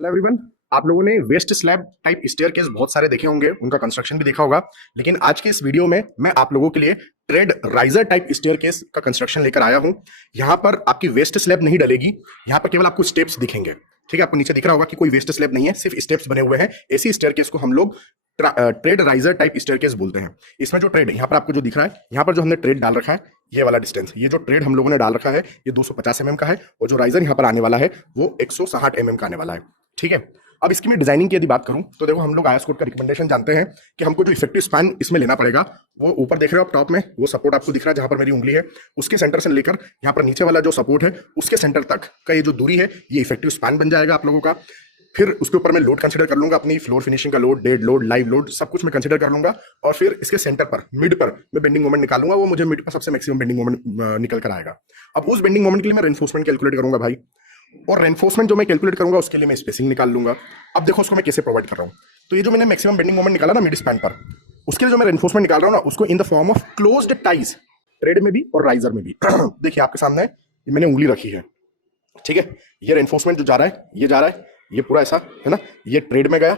Hello everyone. आप लोगों ने वेस्ट स्लैब टाइप स्टेयरकेस बहुत सारे देखे होंगे, उनका कंस्ट्रक्शन भी देखा होगा। लेकिन आज के इस वीडियो में मैं आप लोगों के लिए ट्रेड राइजर टाइप स्टेयरकेस का कंस्ट्रक्शन लेकर आया हूं। यहां पर आपकी वेस्ट स्लैब नहीं डलेगी, यहां पर केवल आपको स्टेप्स दिखेंगे। ठीक है, आपको नीचे दिख रहा होगा कि कोई वेस्ट स्लैब नहीं है, सिर्फ स्टेप्स बने हुए हैं। ऐसी स्टेयरकेस को हम लोग ट्रेड राइजर टाइप स्टेयरकेस बोलते हैं। इसमें जो ट्रेड यहाँ पर आपको जो दिख रहा है, यहाँ पर जो हमने ट्रेड डाल रखा है, ये वाला डिस्टेंस, ये जो ट्रेड हम लोगों ने डाल रखा है ये 250 mm का है, और जो राइजर यहाँ पर आने वाला है वो 160 mm का आने वाला है। ठीक है, अब इसकी मैं डिजाइनिंग की यदि बात करूं तो देखो, हम लोग आईएस कोड का रिकमेंडेशन जानते हैं कि हमको जो इफेक्टिव स्पैन इसमें लेना पड़ेगा, वो ऊपर देख रहे हो आप टॉप में, वो सपोर्ट आपको दिख रहा है जहां पर मेरी उंगली है, उसके सेंटर से लेकर यहाँ पर नीचे वाला जो सपोर्ट है उसके सेंटर तक का ये जो दूरी है, ये इफेक्टिव स्पैन बन जाएगा आप लोगों का। फिर उसके ऊपर मैं लोड कंसीडर कर लूंगा, अपनी फ्लोर फिनिशिंग का load, dead load, live load, सब कुछ मैं कंसीडर कर लूंगा। और फिर इसके सेंटर पर, मिड पर मैं बेंडिंग मोमेंट निकालूंगा, वो मुझे मिड पर सबसे मैक्सिमम बेंडिंग मोमेंट निकल कर आएगा। अब उस बेंडिंग मोमेंट के लिए मैं रेनफोर्समेंट कैलकुलेट करूंगा भाई, और रेनफोर्समेंट जो मैं कैलकुलेट करूंगा उसके लिए मैं स्पेसिंग निकाल लूंगा। अब देखो उसको मैं कैसे प्रोवाइड कर रहा हूँ। तो ये जो मैंने मैक्सिमम बेंडिंग मोमेंट निकाला ना मिड स्पैन पर, उसके लिए जो मैं रेनफोर्समेंट निकाल रहा हूँ ना, उसको इन the form of closed ties, trade में भी और राइजर में भी। देखिए आपके सामने ये मैंने उंगली रखी है, ठीक है। ये रेनफोर्समेंट जो जा रहा है, ये जा रहा है, ये पूरा ऐसा है ना, ये ट्रेड में गया,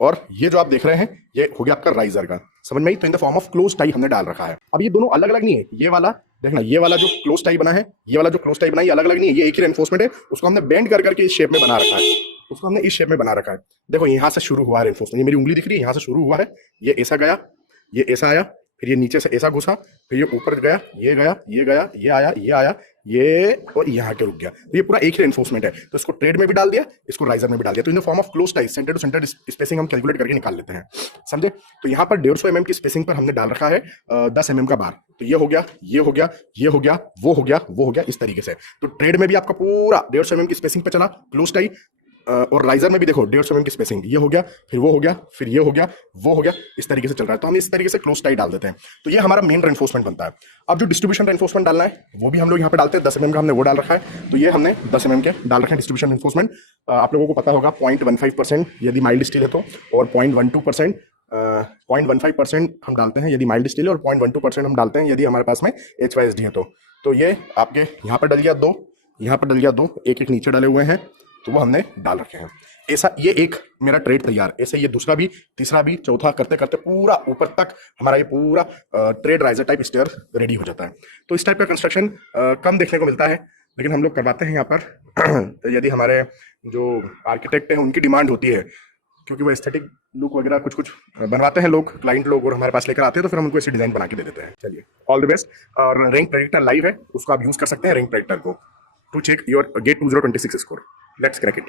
और ये जो आप देख रहे हैं ये हो गया आपका राइजर का। समझ में आई? तो in the form of close tie हमने डाल रखा है। अब ये दोनों अलग अलग नहीं है, ये वाला देखना, ये वाला जो क्लोज टाई बना है, ये वाला जो क्लोज टाई बना है, ये अलग अलग नहीं है, ये एक ही रेनफोर्समेंट है। उसको हमने बेंड कर करके इस शेप में बना रखा है, उसको हमने इस शेप में बना रखा है। देखो यहाँ से शुरू हुआ है रेनफोर्समेंट, ये मेरी उंगली दिख रही है, यहाँ से शुरू हुआ है, ये ऐसा गया, ये ऐसा आया, फिर ये नीचे से ऐसा घुसा, फिर ये ऊपर गया, ये गया, ये गया, ये आया, ये आया, ये, और यहाँ के रुक गया। तो ये पूरा एक ही एनफोर्समेंट है। तो इसको ट्रेड में भी डाल दिया, इसको राइजर में भी डाल दिया। तो in the form of close ties, centre to centre spacing हम कैलकुलेट करके निकाल लेते हैं, समझे। तो यहाँ पर 150 mm की स्पेसिंग पर हमने डाल रखा है 10 mm का बार। तो ये हो गया, ये हो गया, ये हो गया, वो हो गया, वो हो गया, इस तरीके से। तो ट्रेड में भी आपका पूरा 150 mm की स्पेसिंग पे चला क्लोज टाई, और राइजर में भी देखो 150 mm की स्पेसिंग, ये हो गया, फिर वो हो गया, फिर ये हो गया, वो हो गया, इस तरीके से चल रहा है। तो हम इस तरीके से क्लोज टाई डाल देते हैं। तो ये हमारा मेन रेनफोर्समेंट बनता है। अब जो डिस्ट्रीब्यूशन रेनफोर्समेंट डालना है वो भी हम लोग यहाँ पे डालते हैं। 10 mm का हमने वो डाल रखा है, तो ये हमने 10 mm के डाल रखे हैं डिस्ट्रीब्यूशन रेनफोर्समेंट। आप लोगों को पता होगा 0.15% यदि माइल्ड स्टील है तो, और 0.12% 0.15% हम डालते हैं यदि माइल्ड स्टील है, और 0.12% हम डालते हैं यदि हमारे पास में HYSD है तो। तो ये आपके यहाँ पर डल गया 2, यहाँ पर डल गया 2, एक एक नीचे डले हुए हैं, तो वो हमने डाल रखे हैं। ऐसा ये एक मेरा ट्रेड तैयार, ऐसे ये दूसरा भी, तीसरा भी, चौथा करते करते पूरा ऊपर तक हमारा ये पूरा tread riser type stair ready हो जाता है। तो इस टाइप का कंस्ट्रक्शन कम देखने को मिलता है, लेकिन हम लोग करवाते हैं यहाँ पर। यदि हमारे जो आर्किटेक्ट हैं उनकी डिमांड होती है, क्योंकि वो एस्थेटिक लुक वगैरह कुछ कुछ बनवाते हैं लोग, क्लाइंट लोग, और हमारे पास लेकर आते हैं, तो फिर हम उनको ऐसी डिजाइन बना के दे देते हैं। चलिए, ऑल द बेस्ट। और रैंक प्रेडिक्टर लाइव है, उसको आप यूज कर सकते हैं, रैंक प्रेडिक्टर को, to check your GATE 2026 score. Let's crack it.